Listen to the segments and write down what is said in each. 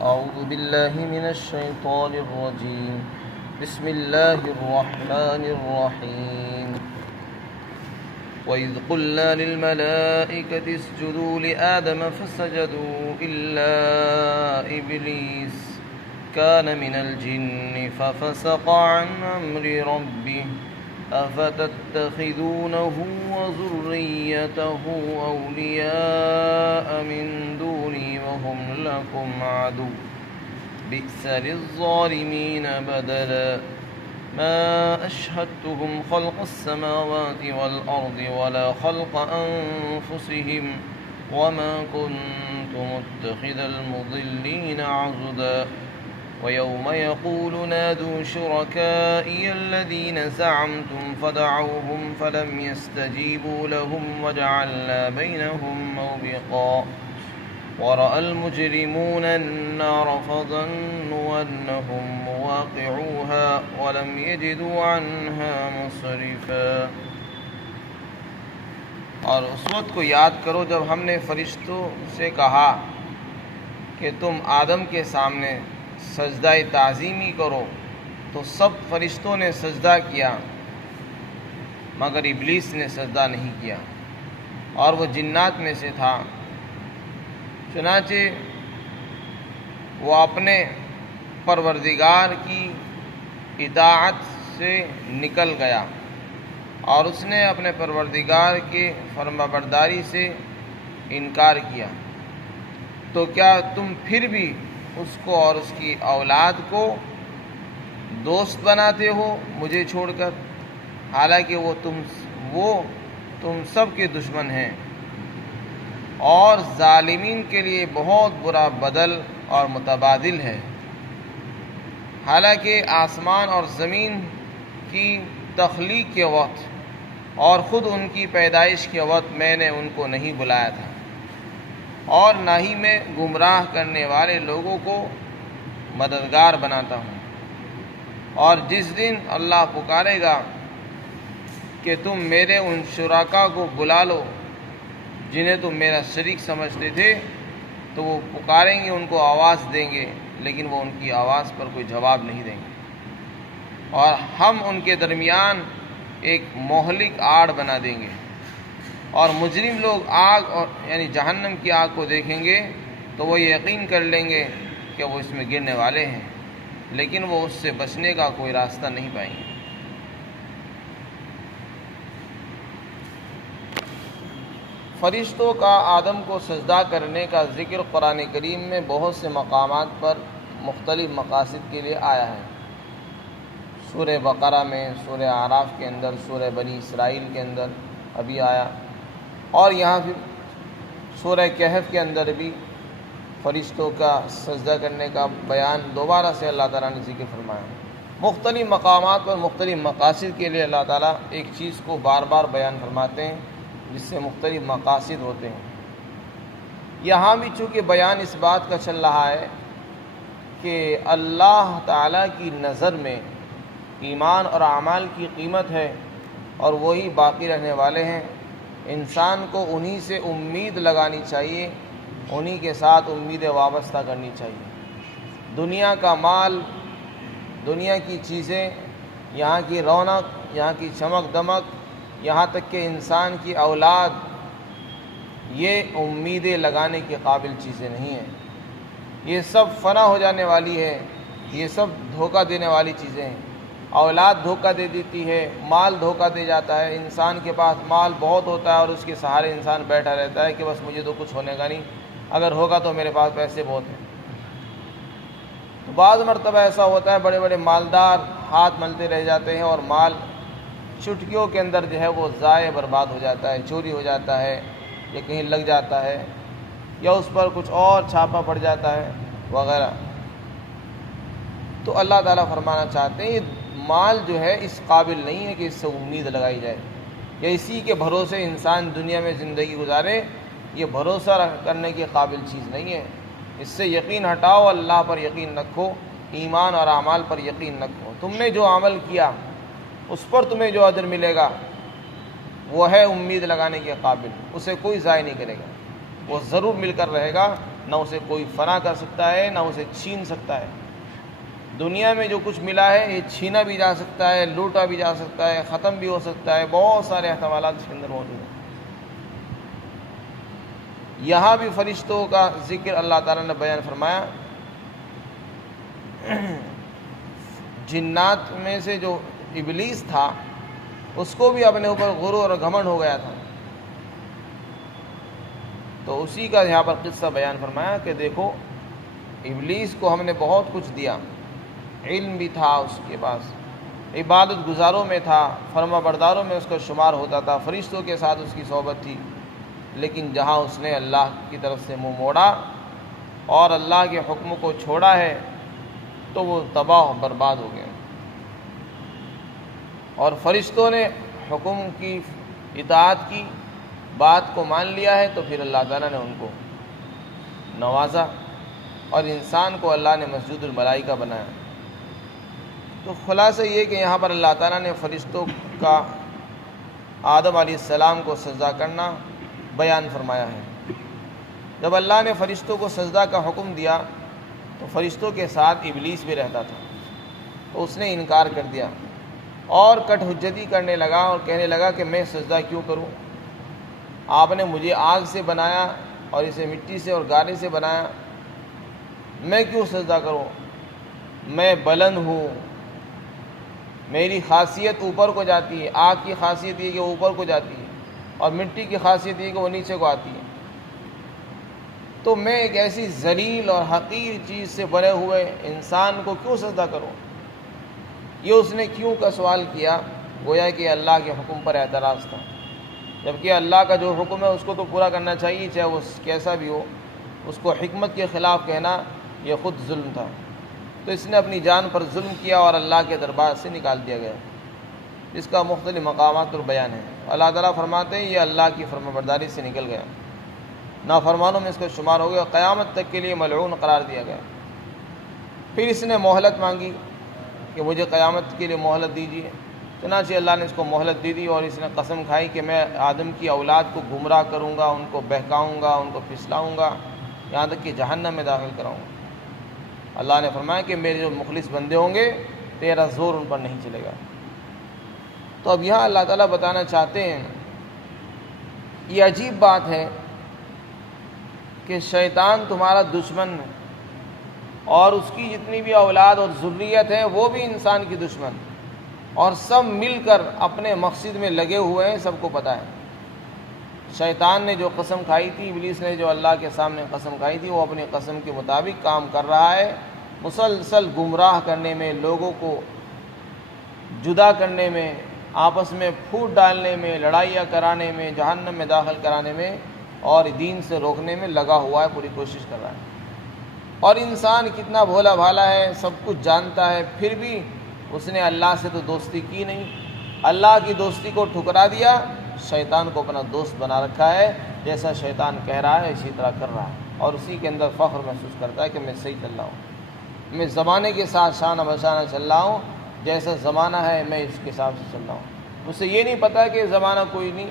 أعوذ بالله من الشيطان الرجيم. بسم الله الرحمن الرحيم. وإذ قلنا للملائكة اسجدوا لآدم فسجدوا إلا إبليس كان من الجن ففسق عن أمر ربه أفتتخذونه وذريته أولياء من دوني وهم لكم عدو بئس للظالمين بدلا ما أشهدتهم خلق السماوات والأرض ولا خلق أنفسهم وما كنت متخذ المضلين عضدا ويوم يقول نادوا شركائي الذين زعمتم فدعوهم فلم يستجيبوا لهم وجعلنا بينهم موبقا ورأى المجرمون النار فظنوا أنهم مواقعوها ولم يجدوا عنها مصرفا. اور اس وقت کو یاد کرو جب ہم نے فرشتوں سے کہا کہ تم آدم کے سامنے سجدہ تعظیمی کرو تو سب فرشتوں نے سجدہ کیا مگر ابلیس نے سجدہ نہیں کیا اور وہ جنات میں سے تھا. چنانچہ وہ اپنے پروردگار کی اطاعت سے نکل گیا اور اس نے اپنے پروردگار کے فرمانبرداری سے انکار کیا. تو کیا تم پھر بھی اس کو اور اس کی اولاد کو دوست بناتے ہو مجھے چھوڑ کر، حالانکہ وہ تم سب کے دشمن ہیں اور ظالمین کے لیے بہت برا بدل اور متبادل ہے. حالانکہ آسمان اور زمین کی تخلیق کے وقت اور خود ان کی پیدائش کے وقت میں نے ان کو نہیں بلایا تھا اور نہ ہی میں گمراہ کرنے والے لوگوں کو مددگار بناتا ہوں. اور جس دن اللہ پکارے گا کہ تم میرے ان شرکا کو بلا لو جنہیں تم میرا شریک سمجھتے تھے، تو وہ پکاریں گے، ان کو آواز دیں گے لیکن وہ ان کی آواز پر کوئی جواب نہیں دیں گے اور ہم ان کے درمیان ایک مہلک آڑ بنا دیں گے. اور مجرم لوگ آگ اور یعنی جہنم کی آگ کو دیکھیں گے تو وہ یقین کر لیں گے کہ وہ اس میں گرنے والے ہیں، لیکن وہ اس سے بچنے کا کوئی راستہ نہیں پائیں گے. فرشتوں کا آدم کو سجدہ کرنے کا ذکر قرآن کریم میں بہت سے مقامات پر مختلف مقاصد کے لیے آیا ہے. سورہ بقرہ میں، سورہ اعراف کے اندر، سورہ بنی اسرائیل کے اندر ابھی آیا اور یہاں پھر سورہ کہف کے اندر بھی فرشتوں کا سجدہ کرنے کا بیان دوبارہ سے اللہ تعالیٰ نے ذکر فرمایا. مختلف مقامات پر مختلف مقاصد کے لیے اللہ تعالیٰ ایک چیز کو بار بار بیان فرماتے ہیں جس سے مختلف مقاصد ہوتے ہیں. یہاں بھی چونکہ بیان اس بات کا چل رہا ہے کہ اللہ تعالیٰ کی نظر میں ایمان اور اعمال کی قیمت ہے اور وہی باقی رہنے والے ہیں. انسان کو انہی سے امید لگانی چاہیے، انہی کے ساتھ امیدیں وابستہ کرنی چاہیے. دنیا کا مال، دنیا کی چیزیں، یہاں کی رونق، یہاں کی چمک دمک، یہاں تک کہ انسان کی اولاد، یہ امیدیں لگانے کے قابل چیزیں نہیں ہیں. یہ سب فنا ہو جانے والی ہے، یہ سب دھوکہ دینے والی چیزیں ہیں. اولاد دھوکہ دے دیتی ہے، مال دھوکہ دے جاتا ہے. انسان کے پاس مال بہت ہوتا ہے اور اس کے سہارے انسان بیٹھا رہتا ہے کہ بس مجھے تو کچھ ہونے کا نہیں، اگر ہوگا تو میرے پاس پیسے بہت ہیں. تو بعض مرتبہ ایسا ہوتا ہے بڑے بڑے مالدار ہاتھ ملتے رہ جاتے ہیں اور مال چٹکیوں کے اندر جو ہے وہ ضائع برباد ہو جاتا ہے، چوری ہو جاتا ہے یا کہیں لگ جاتا ہے یا اس پر کچھ اور چھاپا پڑ جاتا ہے وغیرہ. تو اللہ تعالیٰ فرمانا چاہتے ہیں یہ مال جو ہے اس قابل نہیں ہے کہ اس سے امید لگائی جائے یا اسی کے بھروسے انسان دنیا میں زندگی گزارے. یہ بھروسہ کرنے کے قابل چیز نہیں ہے. اس سے یقین ہٹاؤ، اللہ پر یقین رکھو، ایمان اور اعمال پر یقین رکھو. تم نے جو عمل کیا اس پر تمہیں جو اجر ملے گا وہ ہے امید لگانے کے قابل، اسے کوئی ضائع نہیں کرے گا، وہ ضرور مل کر رہے گا. نہ اسے کوئی فنا کر سکتا ہے، نہ اسے چھین سکتا ہے۔ دنیا میں جو کچھ ملا ہے یہ چھینا بھی جا سکتا ہے، لوٹا بھی جا سکتا ہے، ختم بھی ہو سکتا ہے، بہت سارے احتمالات اس کے اندر موجود ہیں۔ یہاں بھی فرشتوں کا ذکر اللہ تعالیٰ نے بیان فرمایا۔ جنات میں سے جو ابلیس تھا اس کو بھی اپنے اوپر غرور اور گھمنڈ ہو گیا تھا، تو اسی کا یہاں پر قصہ بیان فرمایا کہ دیکھو ابلیس کو ہم نے بہت کچھ دیا، علم بھی تھا اس کے پاس، عبادت گزاروں میں تھا، فرما برداروں میں اس کا شمار ہوتا تھا، فرشتوں کے ساتھ اس کی صحبت تھی، لیکن جہاں اس نے اللہ کی طرف سے منہ موڑا اور اللہ کے حکم کو چھوڑا ہے تو وہ تباہ و برباد ہو گئے۔ اور فرشتوں نے حکم کی اطاعت کی، بات کو مان لیا ہے، تو پھر اللہ تعالیٰ نے ان کو نوازا اور انسان کو اللہ نے مسجود الملائکہ بنایا۔ تو خلاصہ یہ کہ یہاں پر اللہ تعالیٰ نے فرشتوں کا آدم علیہ السلام کو سجدہ کرنا بیان فرمایا ہے۔ جب اللہ نے فرشتوں کو سجدہ کا حکم دیا تو فرشتوں کے ساتھ ابلیس بھی رہتا تھا، تو اس نے انکار کر دیا اور کٹ حجتی کرنے لگا اور کہنے لگا کہ میں سجدہ کیوں کروں؟ آپ نے مجھے آگ سے بنایا اور اسے مٹی سے اور گارے سے بنایا، میں کیوں سجدہ کروں؟ میں بلند ہوں، میری خاصیت اوپر کو جاتی ہے، آگ کی خاصیت یہ کہ وہ اوپر کو جاتی ہے اور مٹی کی خاصیت یہ کہ وہ نیچے کو آتی ہے، تو میں ایک ایسی ذلیل اور حقیر چیز سے بنے ہوئے انسان کو کیوں سجدہ کروں؟ یہ اس نے کیوں کا سوال کیا؟ گویا کہ اللہ کے حکم پر اعتراض تھا، جبکہ اللہ کا جو حکم ہے اس کو تو پورا کرنا چاہیے، چاہے وہ کیسا بھی ہو۔ اس کو حکمت کے خلاف کہنا یہ خود ظلم تھا، تو اس نے اپنی جان پر ظلم کیا اور اللہ کے دربار سے نکال دیا گیا، جس کا مختلف مقامات پر بیان ہے۔ اللہ تعالیٰ فرماتے ہیں یہ اللہ کی فرمانبرداری سے نکل گیا، نافرمانوں میں اس کا شمار ہو گیا، قیامت تک کے لیے ملعون قرار دیا گیا۔ پھر اس نے مہلت مانگی کہ مجھے قیامت کے لیے مہلت دیجیے، چنانچہ اللہ نے اس کو مہلت دی اور اس نے قسم کھائی کہ میں آدم کی اولاد کو گمراہ کروں گا، ان کو بہکاؤں گا، ان کو پھسلاؤں گا، یہاں تک کہ جہنم میں داخل کراؤں گا۔ اللہ نے فرمایا کہ میرے جو مخلص بندے ہوں گے تیرا زور ان پر نہیں چلے گا۔ تو اب یہاں اللہ تعالیٰ بتانا چاہتے ہیں، یہ عجیب بات ہے کہ شیطان تمہارا دشمن ہے اور اس کی جتنی بھی اولاد اور ذریت ہے وہ بھی انسان کی دشمن، اور سب مل کر اپنے مقصد میں لگے ہوئے ہیں، سب کو پتہ ہے۔ شیطان نے جو قسم کھائی تھی، ابلیس نے جو اللہ کے سامنے قسم کھائی تھی، وہ اپنی قسم کے مطابق کام کر رہا ہے، مسلسل گمراہ کرنے میں، لوگوں کو جدا کرنے میں، آپس میں پھوٹ ڈالنے میں، لڑائیاں کرانے میں، جہنم میں داخل کرانے میں اور دین سے روکنے میں لگا ہوا ہے، پوری کوشش کر رہا ہے۔ اور انسان کتنا بھولا بھالا ہے، سب کچھ جانتا ہے، پھر بھی اس نے اللہ سے تو دوستی کی نہیں، اللہ کی دوستی کو ٹھکرا دیا، شیطان کو اپنا دوست بنا رکھا ہے، جیسا شیطان کہہ رہا ہے اسی طرح کر رہا ہے، اور اسی کے اندر فخر محسوس کرتا ہے کہ میں صحیح چل رہا ہوں، میں زمانے کے ساتھ شانہ بشانہ چل رہا ہوں، جیسا زمانہ ہے میں اس کے حساب سے چل رہا ہوں۔ اسے یہ نہیں پتہ کہ زمانہ کوئی نہیں،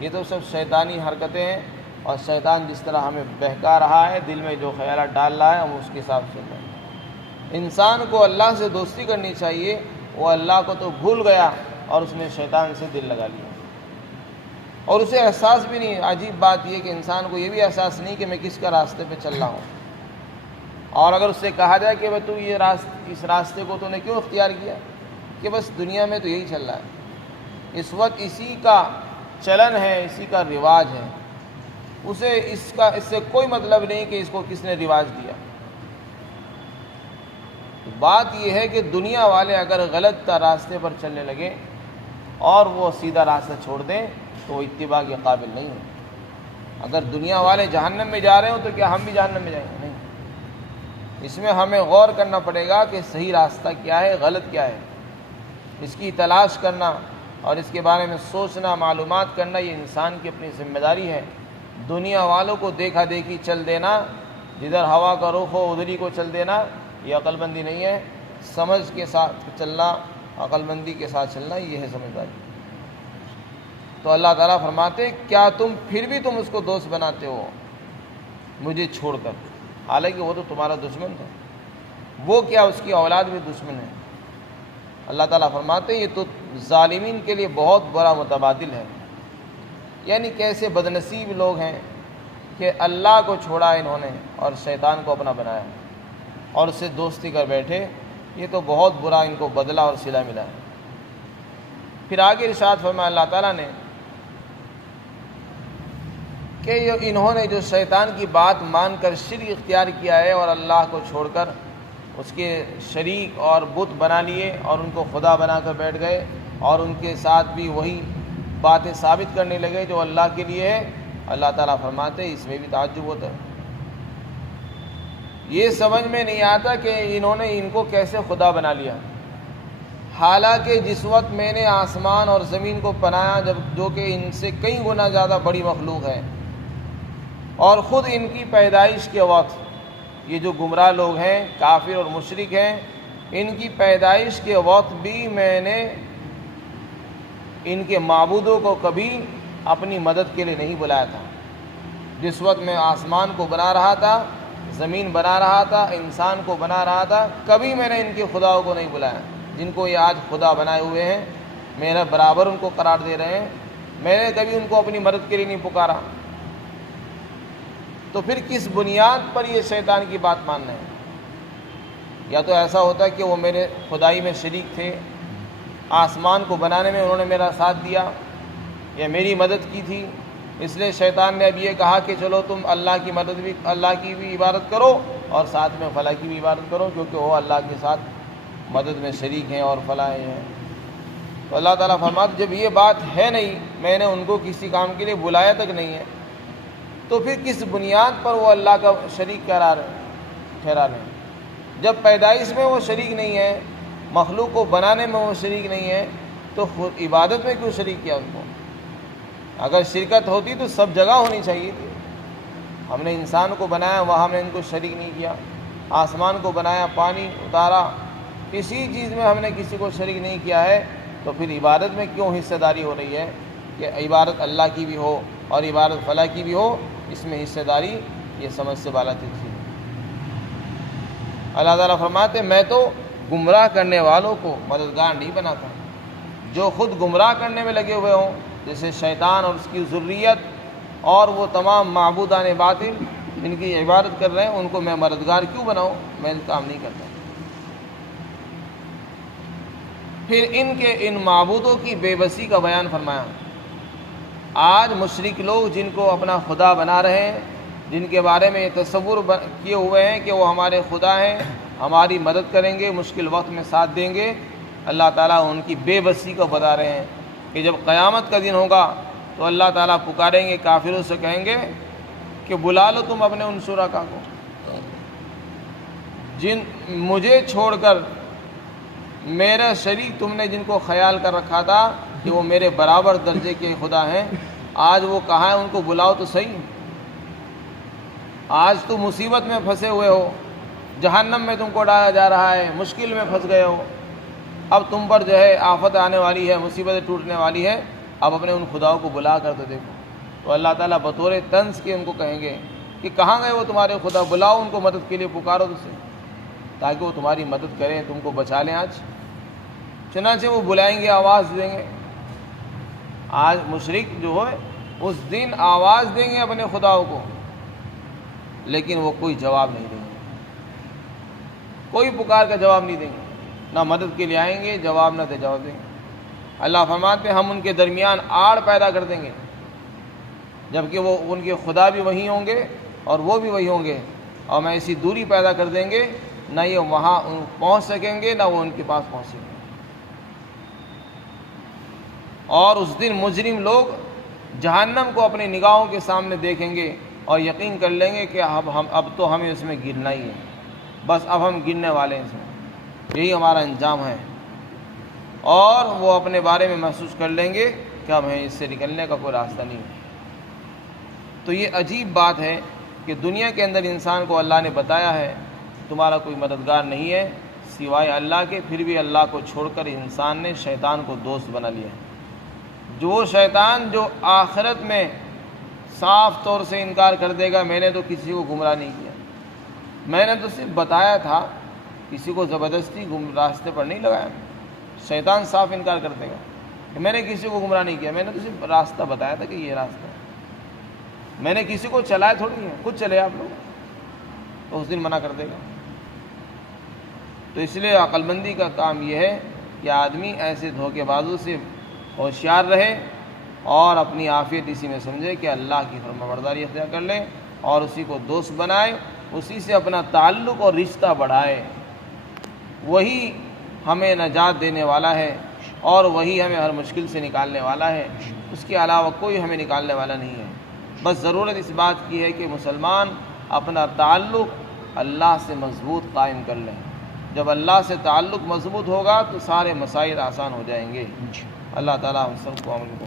یہ تو سب شیطانی حرکتیں ہیں، اور شیطان جس طرح ہمیں بہکا رہا ہے، دل میں جو خیالات ڈال رہا ہے ہم اس کے حساب سے چل رہے ہیں۔ انسان کو اللہ سے دوستی کرنی چاہیے، وہ اللہ کو تو بھول گیا اور اس نے شیطان سے دل لگا لیا، اور اسے احساس بھی نہیں۔ عجیب بات یہ کہ انسان کو یہ بھی احساس نہیں کہ میں کس کا راستے پہ چل رہا ہوں، اور اگر اس سے کہا جائے کہ تو یہ اس راستے کو تو نے کیوں اختیار کیا، کہ بس دنیا میں تو یہی چل رہا ہے، اس وقت اسی کا چلن ہے، اسی کا رواج ہے، اسے اس سے کوئی مطلب نہیں کہ اس کو کس نے رواج دیا۔ بات یہ ہے کہ دنیا والے اگر غلط راستے پر چلنے لگے اور وہ سیدھا راستہ چھوڑ دیں تو وہ اتباع کے قابل نہیں ہے۔ اگر دنیا والے جہنم میں جا رہے ہوں تو کیا ہم بھی جہنم میں جائیں گے؟ نہیں۔ اس میں ہمیں غور کرنا پڑے گا کہ صحیح راستہ کیا ہے، غلط کیا ہے، اس کی تلاش کرنا اور اس کے بارے میں سوچنا، معلومات کرنا، یہ انسان کی اپنی ذمہ داری ہے۔ دنیا والوں کو دیکھا دیکھی چل دینا، جدھر ہوا کا رخ ہو ادھر ہی کو چل دینا، یہ عقل مندی نہیں ہے۔ سمجھ کے ساتھ چلنا، عقل مندی کے ساتھ چلنا، یہ ہے سمجھداری۔ تو اللہ تعالیٰ فرماتے کیا تم پھر بھی اس کو دوست بناتے ہو مجھے چھوڑ کر؟ حالانکہ وہ تو تمہارا دشمن تھا، وہ کیا اس کی اولاد بھی دشمن ہے۔ اللہ تعالیٰ فرماتے ہیں یہ تو ظالمین کے لیے بہت بڑا متبادل ہے، یعنی کیسے بدنصیب لوگ ہیں کہ اللہ کو چھوڑا انہوں نے اور شیطان کو اپنا بنایا اور اس سے دوستی کر بیٹھے، یہ تو بہت برا ان کو بدلہ اور صلہ ملا ہے۔ پھر آگے ارشاد فرمایا اللہ تعالیٰ نے کہ انہوں نے جو شیطان کی بات مان کر شرک اختیار کیا ہے اور اللہ کو چھوڑ کر اس کے شریک اور بت بنا لیے اور ان کو خدا بنا کر بیٹھ گئے اور ان کے ساتھ بھی وہی باتیں ثابت کرنے لگے جو اللہ کے لیے ہے، اللہ تعالیٰ فرماتے ہیں اس میں بھی تعجب ہوتا ہے۔ یہ سمجھ میں نہیں آتا کہ انہوں نے ان کو کیسے خدا بنا لیا، حالانکہ جس وقت میں نے آسمان اور زمین کو بنایا جو کہ ان سے کئی گنا زیادہ بڑی مخلوق ہے، اور خود ان کی پیدائش کے وقت یہ جو گمراہ لوگ ہیں، کافر اور مشرک ہیں، ان کی پیدائش کے وقت بھی میں نے ان کے معبودوں کو کبھی اپنی مدد کے لیے نہیں بلایا تھا۔ جس وقت میں آسمان کو بنا رہا تھا، زمین بنا رہا تھا، انسان کو بنا رہا تھا، کبھی میں نے ان کے خداؤں کو نہیں بلایا جن کو یہ آج خدا بنائے ہوئے ہیں، میرا برابر ان کو قرار دے رہے ہیں، میں نے کبھی ان کو اپنی مدد کے لیے نہیں پکارا۔ تو پھر کس بنیاد پر یہ شیطان کی بات ماننا ہے؟ یا تو ایسا ہوتا ہے کہ وہ میرے خدائی میں شریک تھے، آسمان کو بنانے میں انہوں نے میرا ساتھ دیا یا میری مدد کی تھی، اس لیے شیطان نے اب یہ کہا کہ چلو تم اللہ کی بھی عبادت کرو اور ساتھ میں فلاں کی بھی عبادت کرو، کیونکہ وہ اللہ کے ساتھ مدد میں شریک ہیں اور فلاں ہیں۔ تو اللہ تعالیٰ فرماتے جب یہ بات ہے نہیں، میں نے ان کو کسی کام کے لیے بلایا تک نہیں ہے، تو پھر کس بنیاد پر وہ اللہ کا شریک ٹھہرا رہے ہیں؟ جب پیدائش میں وہ شریک نہیں ہے، مخلوق کو بنانے میں وہ شریک نہیں ہے، تو عبادت میں کیوں شریک کیا ان کو؟ اگر شرکت ہوتی تو سب جگہ ہونی چاہیے تھی۔ ہم نے انسان کو بنایا، وہاں ہم نے ان کو شریک نہیں کیا، آسمان کو بنایا، پانی اتارا، کسی چیز میں ہم نے کسی کو شریک نہیں کیا ہے، تو پھر عبادت میں کیوں حصہ داری ہو رہی ہے کہ عبادت اللہ کی بھی ہو اور عبادت فلاں کی بھی ہو؟ اس میں حصہ داری یہ سمجھ سے بالا تھی۔ اللہ تعالیٰ فرماتے ہیں میں تو گمراہ کرنے والوں کو مددگار نہیں بناتا، جو خود گمراہ کرنے میں لگے ہوئے ہوں جیسے شیطان اور اس کی ذریت اور وہ تمام معبودان باطل جن کی عبادت کر رہے ہیں، ان کو میں مددگار کیوں بناؤں؟ میں کام نہیں کرتا۔ پھر ان معبودوں کی بے بسی کا بیان فرمایا۔ آج مشرک لوگ جن کو اپنا خدا بنا رہے ہیں، جن کے بارے میں یہ تصور کیے ہوئے ہیں کہ وہ ہمارے خدا ہیں، ہماری مدد کریں گے، مشکل وقت میں ساتھ دیں گے، اللہ تعالیٰ ان کی بے بسی کو بتا رہے ہیں کہ جب قیامت کا دن ہوگا تو اللہ تعالیٰ پکاریں گے، کافروں سے کہیں گے کہ بلا لو تم اپنے ان شرکا کو جن مجھے چھوڑ کر میرا شریک تم نے جن کو خیال کر رکھا تھا کہ وہ میرے برابر درجے کے خدا ہیں، آج وہ کہاں ہیں؟ ان کو بلاؤ تو صحیح۔ آج تم مصیبت میں پھنسے ہوئے ہو، جہنم میں تم کو ڈالا جا رہا ہے، مشکل میں پھنس گئے ہو، اب تم پر جو ہے آفت آنے والی ہے، مصیبتیں ٹوٹنے والی ہے، اب اپنے ان خداؤں کو بلا کر تو دیکھو۔ تو اللہ تعالیٰ بطور طنز کے ان کو کہیں گے کہ کہاں گئے وہ تمہارے خدا؟ بلاؤ ان کو مدد کے لیے، پکارو تو صحیح تاکہ وہ تمہاری مدد کریں، تم کو بچا لیں۔ آج چنانچہ وہ بلائیں گے، آواز دیں گے۔ آج مشرک جو ہے اس دن آواز دیں گے اپنے خداؤں کو، لیکن وہ کوئی جواب نہیں دیں گے، کوئی پکار کا جواب نہیں دیں گے، نہ مدد کے لیے آئیں گے، جواب نہ دے جواب دیں گے۔ اللہ فرماتے ہیں ہم ان کے درمیان آڑ پیدا کر دیں گے، جبکہ وہ ان کے خدا بھی وہی ہوں گے اور وہ بھی وہی ہوں گے، اور میں ایسی دوری پیدا کر دیں گے نہ یہ وہاں پہنچ سکیں گے نہ وہ ان کے پاس پہنچ سکیں گے۔ اور اس دن مجرم لوگ جہنم کو اپنی نگاہوں کے سامنے دیکھیں گے اور یقین کر لیں گے کہ اب تو ہمیں اس میں گرنا ہی ہے، بس اب ہم گرنے والے ہیں، اس میں یہی ہمارا انجام ہے، اور وہ اپنے بارے میں محسوس کر لیں گے کہ اب ہمیں اس سے نکلنے کا کوئی راستہ نہیں ہے۔ تو یہ عجیب بات ہے کہ دنیا کے اندر انسان کو اللہ نے بتایا ہے تمہارا کوئی مددگار نہیں ہے سوائے اللہ کے، پھر بھی اللہ کو چھوڑ کر انسان نے شیطان کو دوست بنا لیا ہے۔ جو شیطان جو آخرت میں صاف طور سے انکار کر دے گا میں نے تو کسی کو گمراہ نہیں کیا، میں نے تو صرف بتایا تھا، کسی کو زبردستی راستے پر نہیں لگایا۔ شیطان صاف انکار کر دے گا کہ میں نے کسی کو گمراہ نہیں کیا، میں نے تو صرف راستہ بتایا تھا کہ یہ راستہ ہے، میں نے کسی کو چلایا تھوڑی ہے، خود چلے آپ لوگ، تو اس دن منع کر دے گا۔ تو اس لیے عقل مندی کا کام یہ ہے کہ آدمی ایسے دھوکے بازوں سے ہوشیار رہے اور اپنی عافیت اسی میں سمجھے کہ اللہ کی فرمانبرداری اختیار کر لے اور اسی کو دوست بنائے، اسی سے اپنا تعلق اور رشتہ بڑھائے۔ وہی ہمیں نجات دینے والا ہے اور وہی ہمیں ہر مشکل سے نکالنے والا ہے، اس کے علاوہ کوئی ہمیں نکالنے والا نہیں ہے۔ بس ضرورت اس بات کی ہے کہ مسلمان اپنا تعلق اللہ سے مضبوط قائم کر لیں۔ جب اللہ سے تعلق مضبوط ہوگا تو سارے مسائل آسان ہو جائیں گے۔ اللہ تعالیٰ ہم سب کو عمل کو